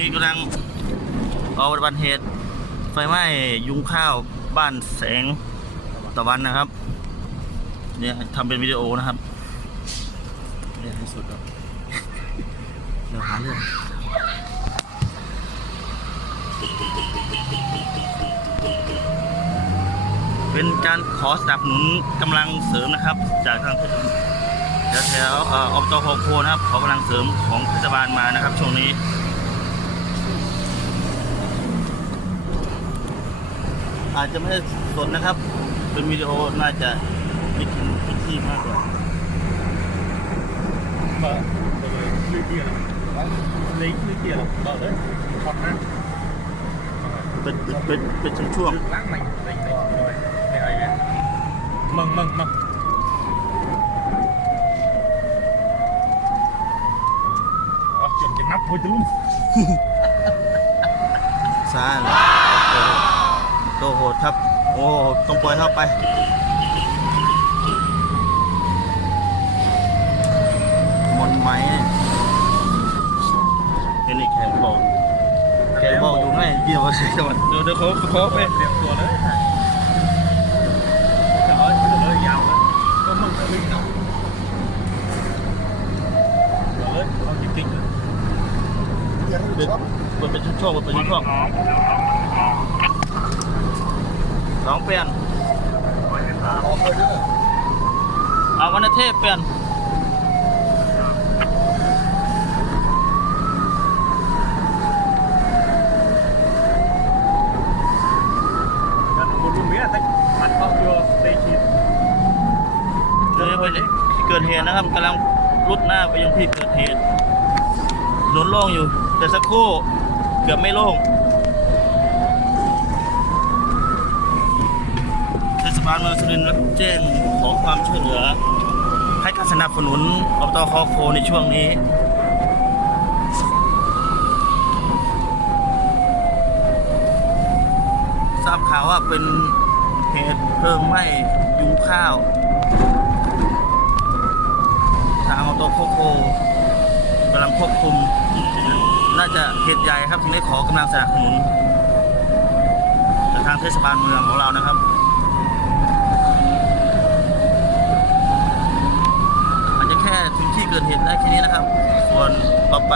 นี้กำลังเอาบัติเหตุไฟไหม้ยุงข้าวบ้านแสงตะวันนะครับ เนี่ยทำเป็นวิดีโอนะครับเนี่ยให้สุดแล้วเดี๋ยวหาเรื่องเป็นการขอสนับสนุนกำลังเสริมนะครับ จากทางเทศบาลแถวๆเอ่ออบตโคโคนะครับ ขอกำลังเสริมของเทศบาลมานะครับช่วงนี้ อาจจะไม่ได้สนนะครับ เป็นวิดีโอน่าจะพิชิพิมากกว่าเบอร์เลยเกียร์เลยเกียร์เบอร์เลยช็อตนะเป็นเป็นเป็นช่วงช่วงล้างใหม่ใหม่ใม่ใม่ไอ้เนี่ยมึงมึงมึงออกจนจะนับพอดรึมซ่าเลย โตโหดครับ โอ้ต้องปล่อยเข้าไปมนไหมเห็นอีกแขนบอกแขนบอกอยู่ไงเดียวใช่ไหมเดี๋ยวเดี๋ยวเขาเขาไป Đẹp của đấy Trời ơi, cái lời giàu đấy Có mừng là linh nào Trời ơi, con chim kinh đấy เป็นมันเป็นช่วงๆมันเป็นช่วงๆ สองเปลี่ยนเอาวันเทพเปลี่ยน Cần một lúc nữa tách bắt bao nhiêu đây chị เดี๋ยวไปที่เกิดเหตุนะครับกำลังรุดหน้าไปยังที่เกิดเหตุถนนโล่งอยู่ แต่สักครู่เกือบไม่โล่ง เทศบาลเมืองสุรินทร์รับแจ้งขอความช่วยเหลือ ให้การสนับสนุนอบตคอโคในช่วงนี้ทราบข่าวว่าเป็นเหตุเพลิงไหม้ยุงข้าว ทางออโตโคโคกำลังควบคุม น่าจะเหตุใหญ่ครับถึงได้ขอกำลังสนับสนุนจากทางเทศบาลเมืองของเรานะครับ อาจจะแค่ถึงที่ เกิดเหตุได้แค่นี้นะครับ ส่วนต่อไป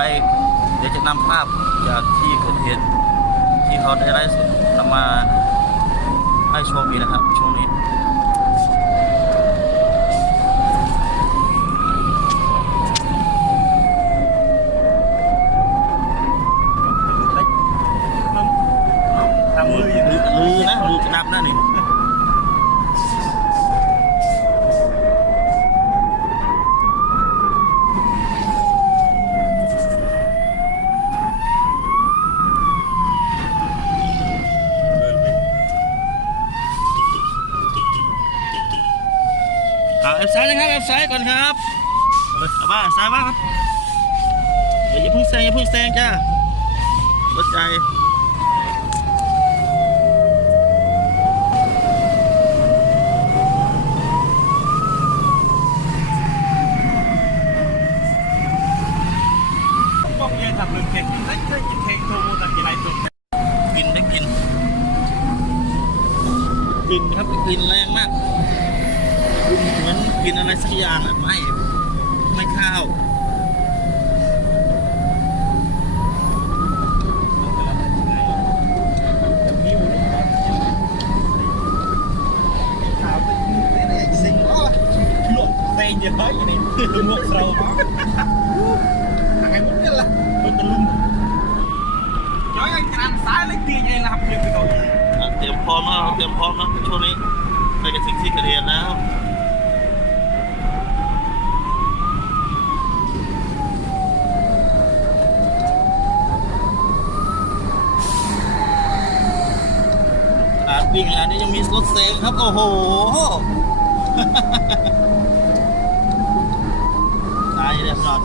เดี๋ยวจะนำภาพจากที่เกิดเหตุที่เขาได้ไลฟ์สดนำมาให้ชมอีกนะครับ ช่วงนี้ Tách Mừng Làm mưa gì ลือ nữa ลือนะลือกระนับนะนี่ เอาซ้ายนะครับเอฟซ้ายก่อนครับเอาบ้าซ้ายบ้างครับอย่าเพิ่งแซงอย่าเพิ่งแซงจ้ารถใจ Con nghe thầm lưng kẹt Tách thế chị khen thôi mua tặng gì lại tụt กลิ่นได้กลิ่นกลิ่นครับกลิ่นแรงมากกลิ่นเหมือน กินอะไรสักอย่างอะไม่ ไม่ข้าวเย็นไปนี่ลุงลูกเรา em muốn là Tôi tên lưng Nói anh ăn ซ้าย lấy tiền anh làm việc rồi อะเตรียมพร้อมแล้วเตรียมพร้อมแล้วช่วงนี้ไปกันถึงที่เกิดเหตุแล้ว อาจวิ่งอันนี้ยังมี รถเซฟครับ โอ้โห ตายเรียบร้อย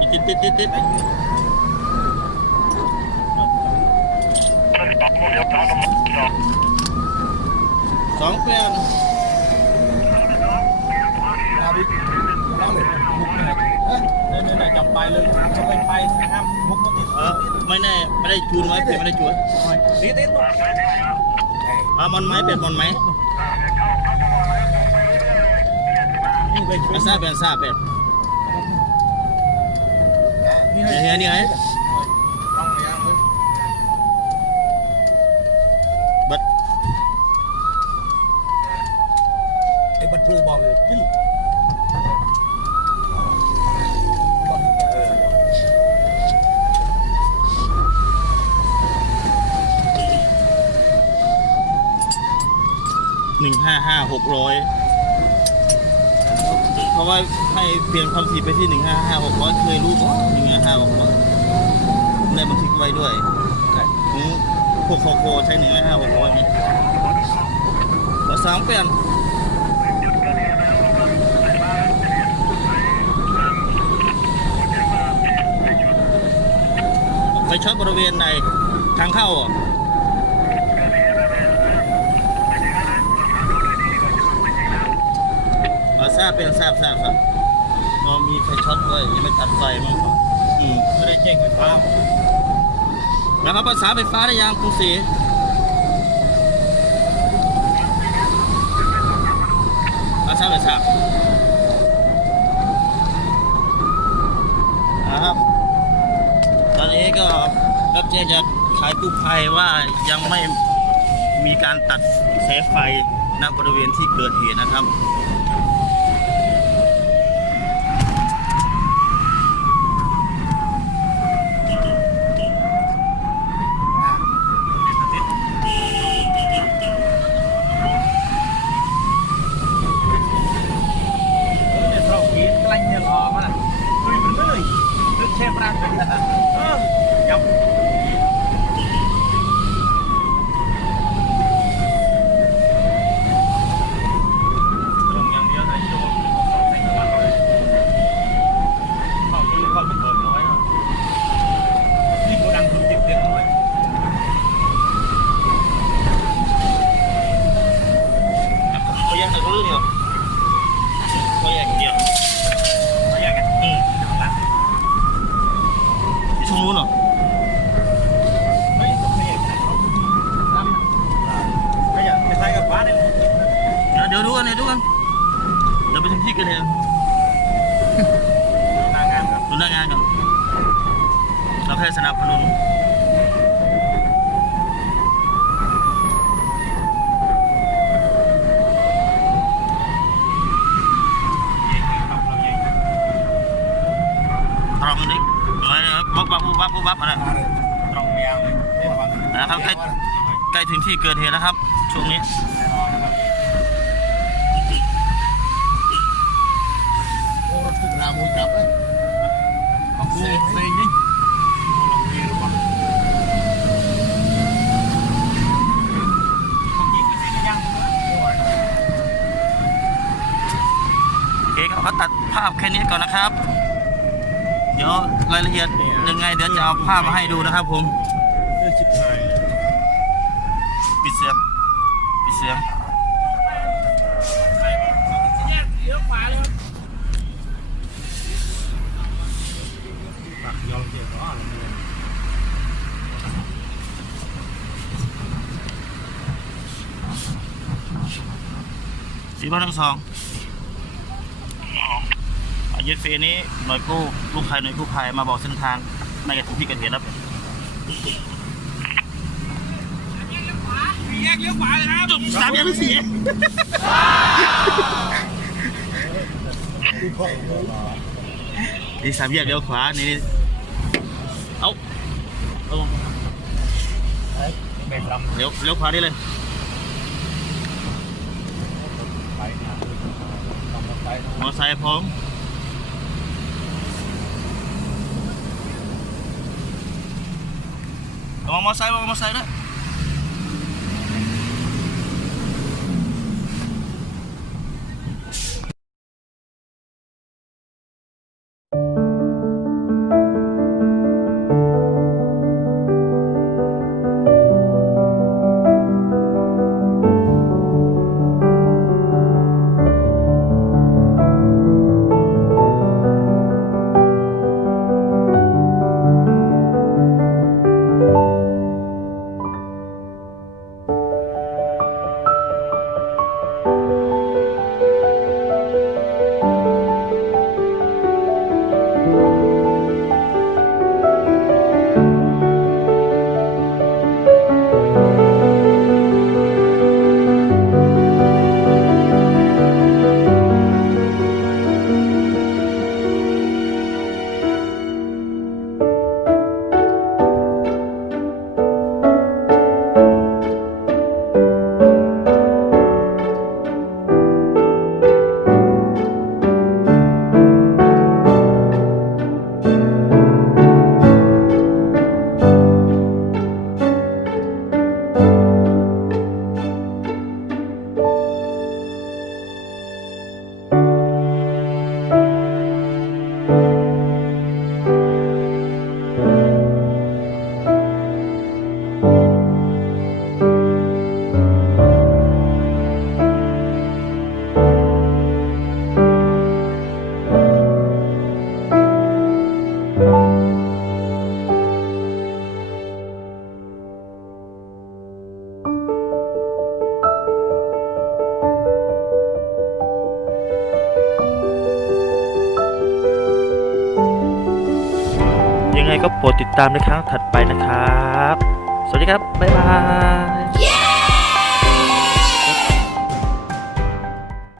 ติดติด ติดติดติดสองเปลี่ยน อาบิเราเลยมุกเนี่ยเดินเดินจับไปเลยจะไปไปห้ามมุกก็ติด เออ ไม่ได้จูนไว้เปลี่ยนไม่ได้จูนติดติดตัวอ่ามันไหมเปลี่ยนมันไหมเป็นซาเปลี่ยนซาเปลี่ยนนี่เดี๋ยวเฮียนี่ไงพยายามเลย บัด ไอ้บัตรพลูบอกเลยจิ้มเออ หนึ่งห้าห้าหกร้อย เพราะว่าให้เปลี่ยนความถี่ไปที่หนึ่งห้าห้าหกร้อยเคยรู้ป่ะหนึ่งห้าห้าหกร้อยได้บันทึกไว้ด้วยอืมพวกโคโคใช้หนึ่งห้าห้าหกร้อยไงแล้วสามเปลี่ยนไปช็อตบริเวณไหนทางเข้าอะ อา ทราบเป็นทราบทราบครับเรามีไฟช็อตด้วยยังไม่ตัดไฟมั้งครับอืมไม่ได้แจ้งไฟฟ้าแล้วครับภาษาไฟฟ้าได้ยังกรุงศรีอาทราบเลยทราบนะครับ ตอนนี้ก็รับแจ้งจากขายกู้ภัยว่ายังไม่มีการตัดสายไฟณบริเวณที่เกิดเหตุนะครับ เนี่ยเราขีดกลั้นเนี่ยรอมาละคุยมันเลยนึกเชฟร้านเป็นเออจับ ลงอย่างเดียวเลยโยนสองเส้นตะวันเลยเข้าที่เข้าเป็นเบิร์น้อยนะนี่โกดังคุณติดเต็มเลย เขาแยกกันเขาเรื่องเดียวเขาแยกกันเดียว มาแยกกันอืมหลัง ที่ช่วงนู้นเหรอ ไม่ต้องแยกกันเขาทำไม่อยากจะใช้กับฟ้าเนี่ย เดี๋ยวดูกันเดี๋ยวดูกันเดี๋ยวไปถึงที่เกิดเหตุ นางงามครับ ดูหน้างานกันเราแค่สนับสนุน แยกกันครับเราแยกกัน ตรองกันดิอะไรนะครับวับ วับอะไรตรงยาวนะครับใกล้ใกล้ถึงที่เกิดเหตุแล้วครับ ช่วงนี้โอ้รถทุกรามุยจับเลยเอาเซ็งเซ็งยิ่งยิงไปสิยังด้วโอเคครับเขาตัดภาพแค่นี้ก่อนนะครับ เดี๋ยวรายละเอียด ยังไงเดี๋ยวจะเอาภาพมาให้ดูนะครับผมปิดเสียงปิดเสียงเสียวขวาเลยสีบ้านทั้งสองอายึดเฟนี้หน่วยกู้ลูกภัยหน่วยกู้ภัยมาบอกเส้นทาง นกระที่เกิดเหตุครับแยกเลี้ยวขวาเลยนะจุดสามยังไม่เสียนี่สามแยกเลี้ยวขวา นี่ เอาเอาไม่ทำเลี้ยวเลี้ยวขวานี่เลยไปนะทำไปมอเตอร์ไซค์พร้อม ระวังม รดติดตามในครั้งถัดไปนะครับ สวัสดีครับ บ๊ายบาย